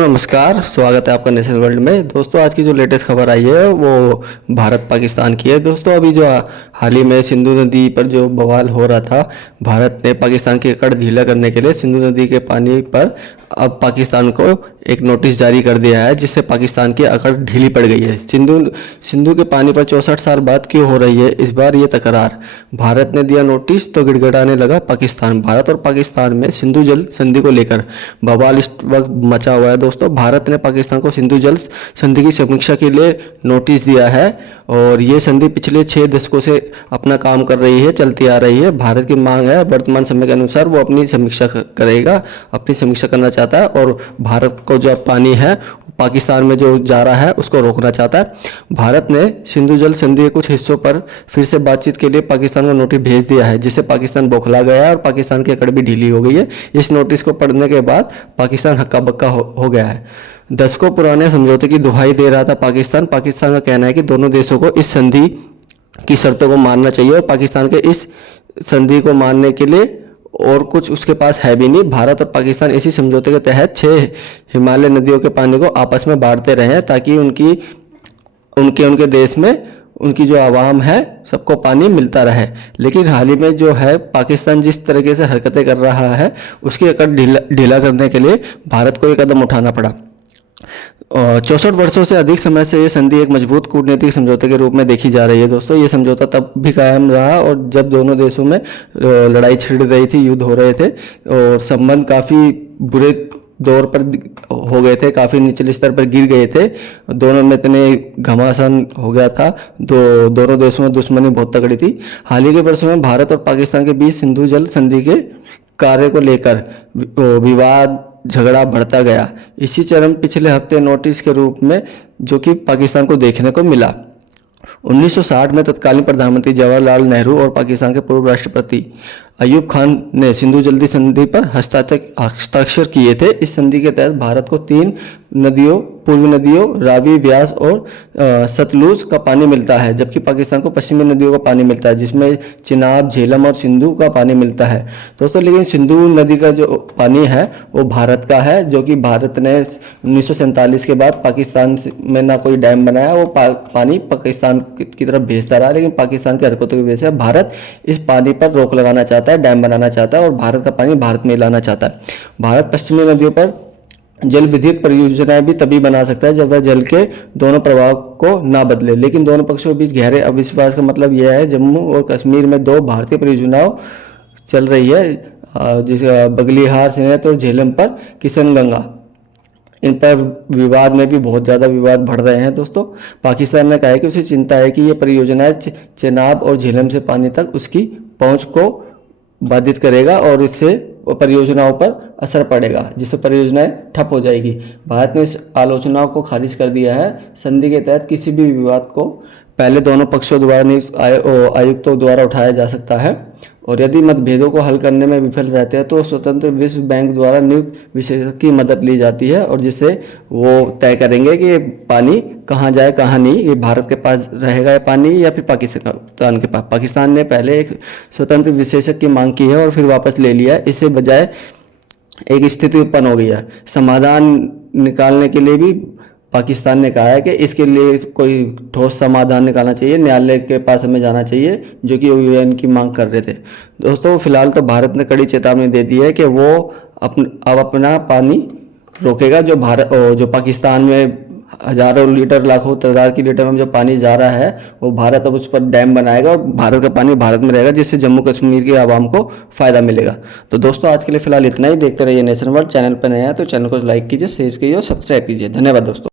नमस्कार, स्वागत है आपका नेशन वर्ल्ड में। दोस्तों, आज की जो लेटेस्ट खबर आई है वो भारत पाकिस्तान की है। दोस्तों, अभी जो हाल ही में सिंधु नदी पर जो बवाल हो रहा था, भारत ने पाकिस्तान की अकड़ ढीला करने के लिए सिंधु नदी के पानी पर अब पाकिस्तान को एक नोटिस जारी कर दिया है, जिससे पाकिस्तान की अकड़ ढीली पड़ गई है। सिंधु के पानी पर 64 साल बाद क्यों हो रही है इस बार ये तकरार। भारत ने दिया नोटिस तो गिड़गिड़ाने लगा पाकिस्तान। भारत और पाकिस्तान में सिंधु जल संधि को लेकर बवाल इस वक्त मचा हुआ है। दोस्तों, भारत ने पाकिस्तान को सिंधु जल संधि की समीक्षा के लिए नोटिस दिया है और ये संधि पिछले 6 दशकों से अपना काम कर रही है, चलती आ रही है। भारत की मांग है, वर्तमान समय के अनुसार वो अपनी समीक्षा करेगा, अपनी समीक्षा करना चाहता है और भारत को जो पानी है पाकिस्तान में जो जा रहा है उसको रोकना चाहता है। भारत ने सिंधु जल संधि के कुछ हिस्सों पर फिर से बातचीत के लिए पाकिस्तान को नोटिस भेज दिया है, जिससे पाकिस्तान बौखला गया है और पाकिस्तान की अकड़ भी ढीली हो गई है। इस नोटिस को पढ़ने के बाद पाकिस्तान हक्का बक्का हो गया है। दशकों पुराने समझौते की दुहाई दे रहा था पाकिस्तान का कहना है कि दोनों देशों को इस संधि की शर्तों को मानना चाहिए और पाकिस्तान के इस संधि को मानने के लिए और कुछ उसके पास है भी नहीं। भारत और पाकिस्तान इसी समझौते के तहत 6 हिमालय नदियों के पानी को आपस में बांटते रहे हैं, ताकि उनके देश में उनकी जो आवाम है सबको पानी मिलता रहे। लेकिन हाल ही में जो है पाकिस्तान जिस तरीके से हरकतें कर रहा है, उसकी अकड़ ढीला करने के लिए भारत को ये कदम उठाना पड़ा। 64 वर्षों से अधिक समय से ये संधि एक मजबूत कूटनीतिक समझौते के रूप में देखी जा रही है। दोस्तों, ये समझौता तब भी कायम रहा और जब दोनों देशों में लड़ाई छिड़ रही थी, युद्ध हो रहे थे और संबंध काफ़ी बुरे दौर पर हो गए थे, काफ़ी निचले स्तर पर गिर गए थे। दोनों में इतने घमासान हो गया था, दोनों देशों में दुश्मनी बहुत तगड़ी थी। हाल ही के वर्षों में भारत और पाकिस्तान के बीच सिंधु जल संधि के कार्य को लेकर विवाद झगड़ा बढ़ता गया। इसी चरम पिछले हफ्ते नोटिस के रूप में जो कि पाकिस्तान को देखने को मिला। 1960 में तत्कालीन प्रधानमंत्री जवाहरलाल नेहरू और पाकिस्तान के पूर्व राष्ट्रपति अयूब खान ने सिंधु जल संधि पर हस्ताक्षर किए थे। इस संधि के तहत भारत को 3 नदियों, पूर्वी नदियों रावी, ब्यास और सतलुज का पानी मिलता है, जबकि पाकिस्तान को पश्चिमी नदियों का पानी मिलता है, जिसमें चिनाब, झेलम और सिंधु का पानी मिलता है। दोस्तों, लेकिन सिंधु नदी का जो पानी है वो भारत का है, जो कि भारत ने 1947 के बाद पाकिस्तान में ना कोई डैम बनाया, वो पानी पाकिस्तान की तरफ भेजता रहा। लेकिन पाकिस्तान की हरकतों की वजह से भारत इस पानी पर रोक लगाना चाहता है, डैम बनाना चाहता है और भारत का पानी भारत में लाना चाहता है। भारत पश्चिमी नदियों पर जल विद्युत परियोजनाएं भी तभी बना सकता है जब वह जल के दोनों प्रवाह को ना बदले। लेकिन दोनों पक्षों के बीच गहरे अविश्वास का मतलब यह है, जम्मू और कश्मीर में 2 भारतीय परियोजनाओं चल रही है, जिसे बगलिहार सिनेत और झेलम पर किशनगंगा। इन पर विवाद में भी बहुत ज़्यादा विवाद बढ़ रहे हैं। दोस्तों, पाकिस्तान ने कहा है कि उसे चिंता है कि ये परियोजनाएं चेनाब और झेलम से पानी तक उसकी पहुंच को बाधित करेगा और इससे परियोजनाओं पर असर पड़ेगा, जिससे परियोजनाएं ठप हो जाएगी। भारत ने इस आलोचनाओं को खारिज कर दिया है। संधि के तहत किसी भी विवाद को पहले दोनों पक्षों द्वारा आयुक्तों द्वारा उठाया जा सकता है और यदि मतभेदों को हल करने में विफल रहते हैं तो स्वतंत्र विश्व बैंक द्वारा नियुक्त विशेषज्ञ की मदद ली जाती है और जिससे वो तय करेंगे कि पानी कहाँ जाए कहाँ नहीं, ये भारत के पास रहेगा ये पानी या फिर पाकिस्तान के पास। पाकिस्तान ने पहले एक स्वतंत्र विशेषज्ञ की मांग की है और फिर वापस ले लिया। इससे बजाय एक स्थिति उत्पन्न हो गई है। समाधान निकालने के लिए भी पाकिस्तान ने कहा है कि इसके लिए कोई ठोस समाधान निकालना चाहिए, न्यायालय के पास हमें जाना चाहिए, जो कि यूएन की मांग कर रहे थे। दोस्तों, फिलहाल तो भारत ने कड़ी चेतावनी दे दी है कि वो अब अपना पानी रोकेगा। जो पाकिस्तान में हजारों लीटर, लाखों तादाद की लीटर में जो पानी जा रहा है, वो भारत अब उस पर डैम बनाएगा और भारत का पानी भारत में रहेगा, जिससे जम्मू कश्मीर के आवाम को फ़ायदा मिलेगा। तो दोस्तों, आज के लिए फिलहाल इतना ही। देखते रहिए नेशन वर्ल्ड। चैनल पर नया है तो चैनल को लाइक कीजिए, शेयर कीजिए और सब्सक्राइब कीजिए। धन्यवाद दोस्तों।